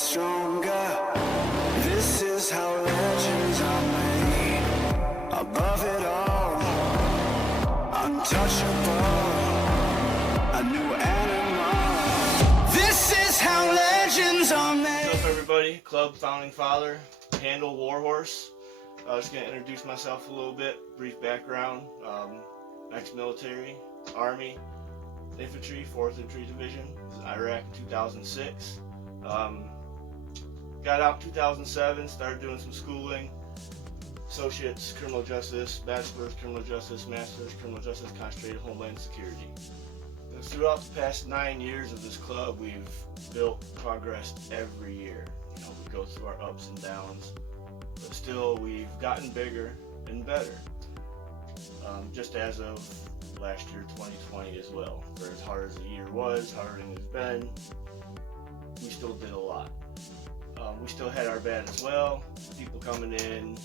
stronger. This is how legends are made. Above it all, untouchable, a new animal. This is how legends are made. What's up, everybody? Club Founding Father, Handle Warhorse. I was going to introduce myself a little bit, brief background. Ex-military, Army, Infantry, 4th Infantry Division, Iraq 2006. Got out in 2007, started doing some schooling, Associates, Criminal Justice, Bachelor's Criminal Justice, Master's Criminal Justice, concentrated Homeland Security. And throughout the past 9 years of this club, we've built progress every year. You know, we go through our ups and downs, but still we've gotten bigger and better. Just as of last year, 2020 as well. For as hard as the year was, harder than it's been, we still did a lot. We still had our bad as well. People coming in,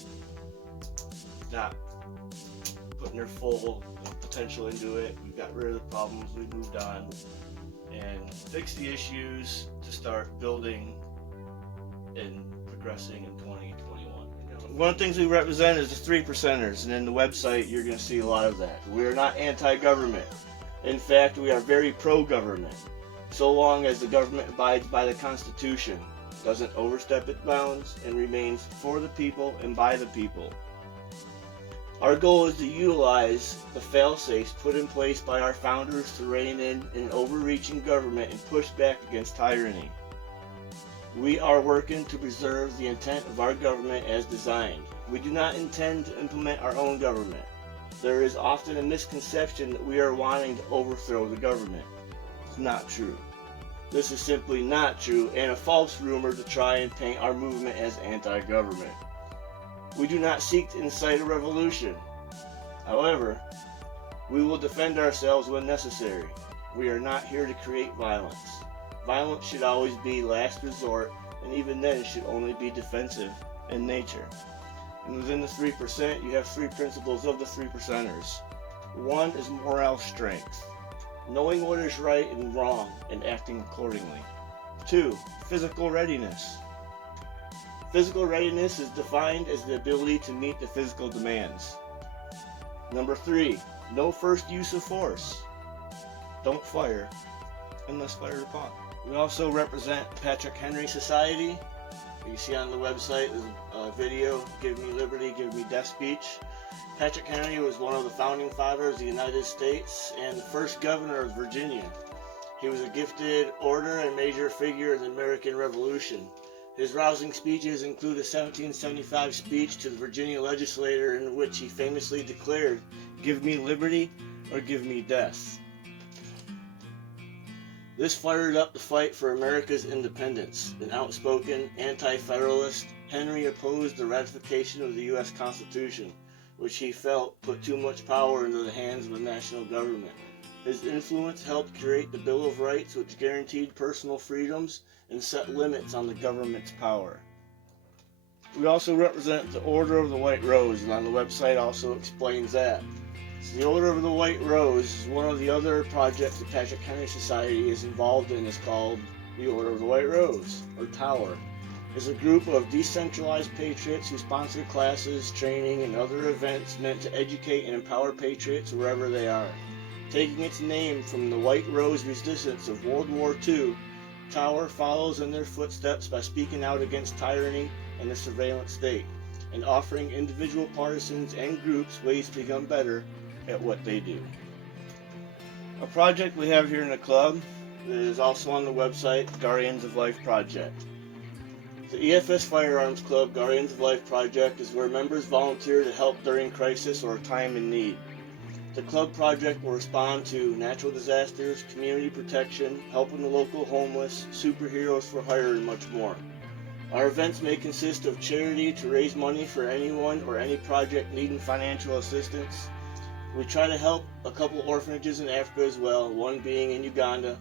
not putting their full potential into it. We got rid of the problems, we moved on, and fixed the issues to start building and progressing in 2021. One of the things we represent is the 3%ers, and in the website you're going to see a lot of that. We are not anti-government. In fact, we are very pro-government, so long as the government abides by the Constitution, doesn't overstep its bounds, and remains for the people and by the people. Our goal is to utilize the fail-safes put in place by our founders to rein in an overreaching government and push back against tyranny. We are working to preserve the intent of our government as designed. We do not intend to implement our own government. There is often a misconception that we are wanting to overthrow the government. It's not true. This is simply not true and a false rumor to try and paint our movement as anti-government. We do not seek to incite a revolution. However, we will defend ourselves when necessary. We are not here to create violence. Violence should always be last resort, and even then it should only be defensive in nature. And within the 3%, you have 3 principles of the 3%ers. 1 is morale strength, knowing what is right and wrong and acting accordingly. 2, physical readiness. Physical readiness is defined as the ability to meet the physical demands. Number 3, no first use of force. Don't fire unless fired upon. We also represent Patrick Henry Society. You see on the website there's a video, Give Me Liberty, Give Me Death speech. Patrick Henry was one of the founding fathers of the United States and the first governor of Virginia. He was a gifted orator and major figure in the American Revolution. His rousing speeches include a 1775 speech to the Virginia legislature in which he famously declared, "Give me liberty or give me death." This fired up the fight for America's independence. An outspoken anti-federalist, Henry opposed the ratification of the U.S. Constitution, which he felt put too much power into the hands of the national government. His influence helped create the Bill of Rights, which guaranteed personal freedoms and set limits on the government's power. We also represent the Order of the White Rose, and on the website also explains that. So the Order of the White Rose is one of the other projects the Patrick Henry Society is involved in. Is called the Order of the White Rose, or Tower. It's a group of decentralized patriots who sponsor classes, training, and other events meant to educate and empower patriots wherever they are. Taking its name from the White Rose resistance of World War II, Tower follows in their footsteps by speaking out against tyranny and the surveillance state, and offering individual partisans and groups ways to become better at what they do. A project we have here in the club is also on the website, Guardians of Life Project. The EFS Firearms Club Guardians of Life Project is where members volunteer to help during crisis or time in need. The club project will respond to natural disasters, community protection, helping the local homeless, superheroes for hire, and much more. Our events may consist of charity to raise money for anyone or any project needing financial assistance. We try to help a couple orphanages in Africa as well, one being in Uganda.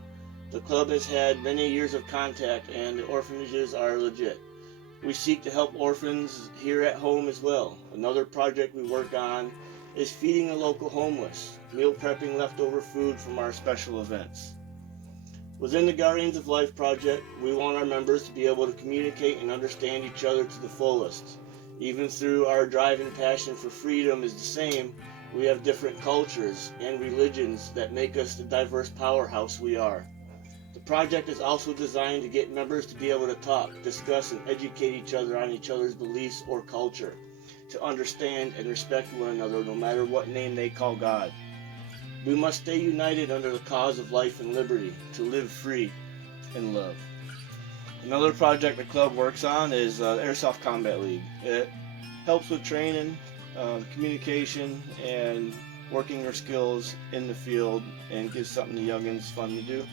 The club has had many years of contact and the orphanages are legit. We seek to help orphans here at home as well. Another project we work on is feeding the local homeless, meal prepping leftover food from our special events. Within the Guardians of Life project, we want our members to be able to communicate and understand each other to the fullest. Even through our drive and passion for freedom is the same, we have different cultures and religions that make us the diverse powerhouse we are. The project is also designed to get members to be able to talk, discuss, and educate each other on each other's beliefs or culture, to understand and respect one another no matter what name they call God. We must stay united under the cause of life and liberty, to live free and love. Another project the club works on is the Airsoft Combat League. It helps with training, communication, and working their skills in the field, and gives something the youngins fun to do.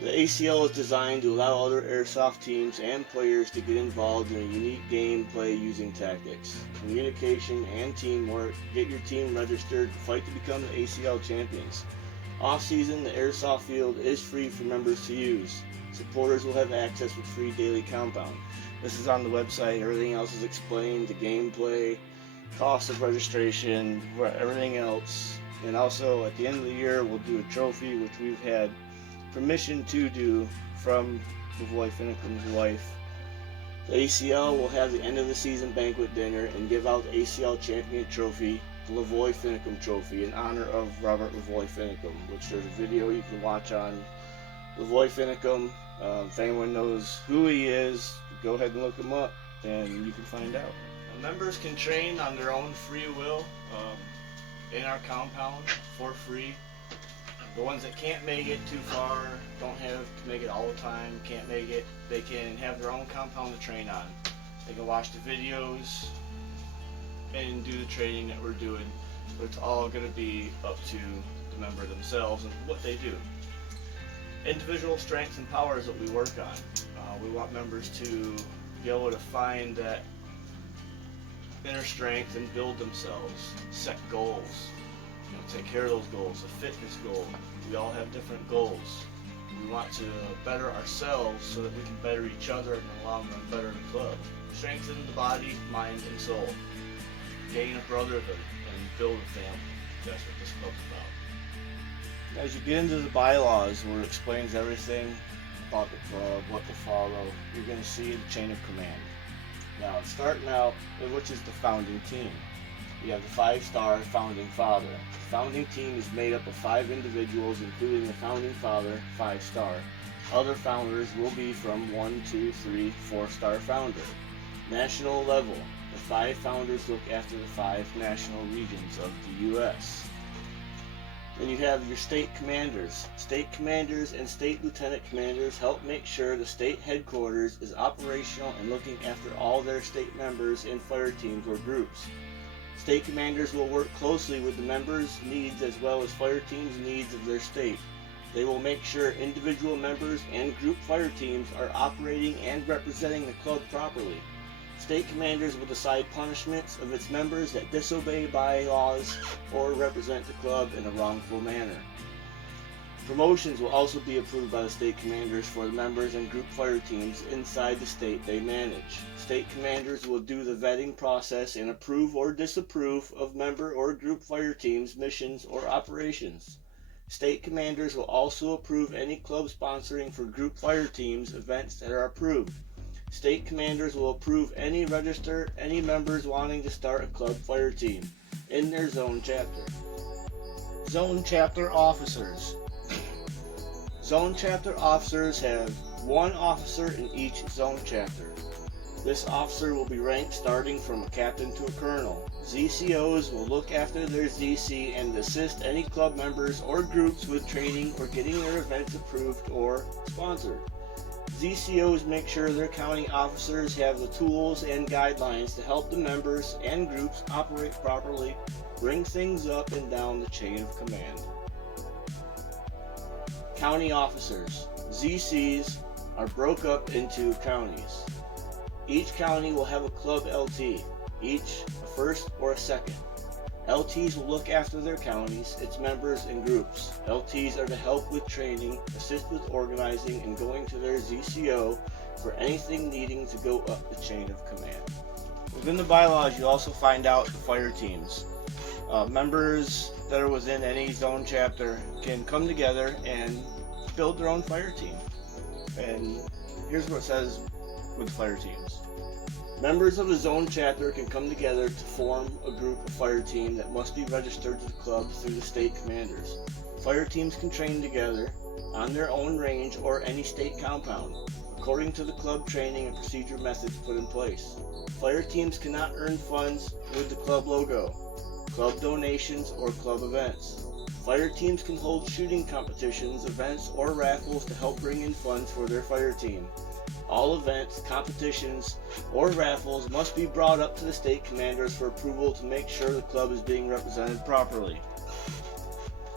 The ACL is designed to allow other airsoft teams and players to get involved in a unique gameplay using tactics, communication, and teamwork. Get your team registered, fight to become the ACL champions. Off-season, the airsoft field is free for members to use. Supporters will have access with free daily compound. This is on the website. Everything else is explained, the gameplay, cost of registration, everything else. And also, at the end of the year, we'll do a trophy, which we've had permission to do from Lavoie Finicum's wife. The ACL will have the end of the season banquet dinner and give out the ACL champion trophy, the Lavoie Finicum trophy, in honor of Robert Lavoie Finicum, which there's a video you can watch on Lavoie Finicum. If anyone knows who he is, go ahead and look him up and you can find out. Members can train on their own free will in our compound for free. The ones that can't make it too far, don't have to make it all the time, can't make it, they can have their own compound to train on. They can watch the videos and do the training that we're doing, but it's all going to be up to the member themselves and what they do. Individual strengths and powers that we work on. We want members to be able to find that inner strength and build themselves, set goals. Take care of those goals, a fitness goal. We all have different goals. We want to better ourselves so that we can better each other and in the long run better the club. Strengthen the body, mind, and soul. Gain a brotherhood and build a family. That's what this club's about. As you get into the bylaws where it explains everything about the club, what to follow, you're going to see the chain of command. Now, starting out, which is the founding team. You have the 5-star founding father. The founding team is made up of 5 individuals, including the founding father, 5-star. Other founders will be from 1, 2, 3, 4-star founder. National level. The 5 founders look after the 5 national regions of the U.S. Then you have your state commanders. State commanders and state lieutenant commanders help make sure the state headquarters is operational and looking after all their state members and fire teams or groups. State commanders will work closely with the members' needs as well as fire teams' needs of their state. They will make sure individual members and group fire teams are operating and representing the club properly. State commanders will decide punishments of its members that disobey bylaws or represent the club in a wrongful manner. Promotions will also be approved by the state commanders for the members and group fire teams inside the state they manage. State commanders will do the vetting process and approve or disapprove of member or group fire teams' missions or operations. State commanders will also approve any club sponsoring for group fire teams events that are approved. State commanders will approve any members wanting to start a club fire team in their zone chapter. Zone chapter officers. Zone chapter officers have 1 officer in each zone chapter. This officer will be ranked starting from a captain to a colonel. ZCOs will look after their ZC and assist any club members or groups with training or getting their events approved or sponsored. ZCOs make sure their county officers have the tools and guidelines to help the members and groups operate properly, bring things up and down the chain of command. County officers. ZCs are broke up into counties. Each county will have a club LT, each a first or a second. LTs will look after their counties, its members, and groups. LTs are to help with training, assist with organizing, and going to their ZCO for anything needing to go up the chain of command. Within the bylaws, you also find out the fire teams. Members that are within any zone chapter can come together and build their own fire team. And here's what it says with fire teams. Members of the zone chapter can come together to form a group of fire team that must be registered to the club through the state commanders. Fire teams can train together on their own range or any state compound, according to the club training and procedure methods put in place. Fire teams cannot earn funds with the club logo, club donations, or club events. Fire teams can hold shooting competitions, events, or raffles to help bring in funds for their fire team. All events, competitions, or raffles must be brought up to the state commanders for approval to make sure the club is being represented properly.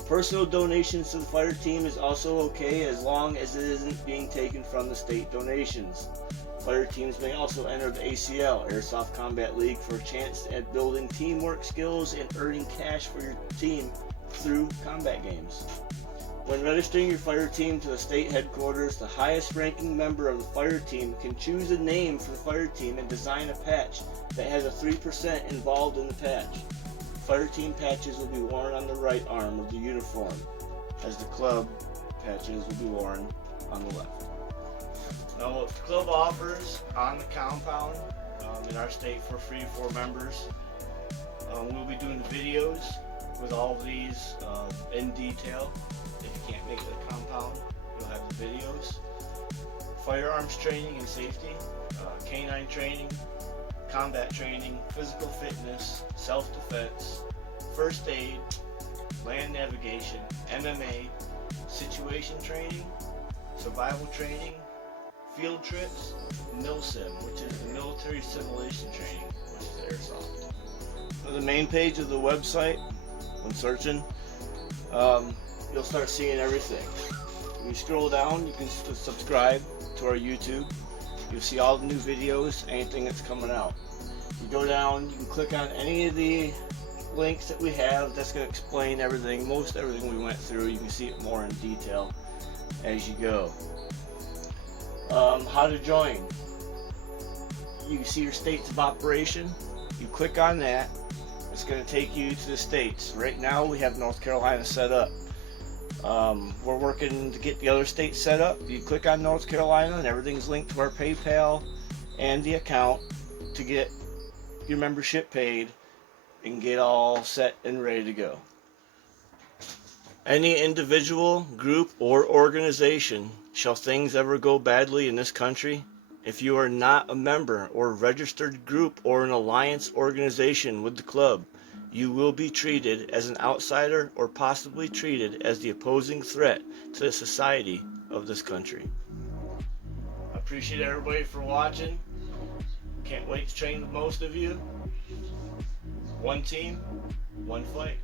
Personal donations to the fire team is also okay as long as it isn't being taken from the state donations. Fire teams may also enter the ACL, Airsoft Combat League, for a chance at building teamwork skills and earning cash for your team through combat games. When registering your fire team to the state headquarters, the highest ranking member of the fire team can choose a name for the fire team and design a patch that has a 3% involved in the patch. Fire team patches will be worn on the right arm of the uniform, as the club patches will be worn on the left. Now, what the club offers on the compound in our state for free for members, we'll be doing the videos with all of these in detail. If you can't make the compound, you'll have the videos. Firearms training and safety, canine training, combat training, physical fitness, self-defense, first aid, land navigation, MMA, situation training, survival training, field trips, MilSim, which is the military simulation training, which is airsoft. On the main page of the website, when searching, you'll start seeing everything. When you scroll down, you can subscribe to our YouTube. You'll see all the new videos, anything that's coming out. You go down, you can click on any of the links that we have. That's going to explain everything, most everything we went through. You can see it more in detail as you go. How to join. You can see your states of operation. You click on that. It's going to take you to the states. Right now we have North Carolina set up. We're working to get the other states set up. You click on North Carolina and everything's linked to our PayPal and the account to get your membership paid and get all set and ready to go. Any individual, group, or organization, shall things ever go badly in this country, if you are not a member or registered group or an alliance organization with the club, you will be treated as an outsider or possibly treated as the opposing threat to the society of this country. I appreciate everybody for watching. Can't wait to train with most of you. One team, one fight.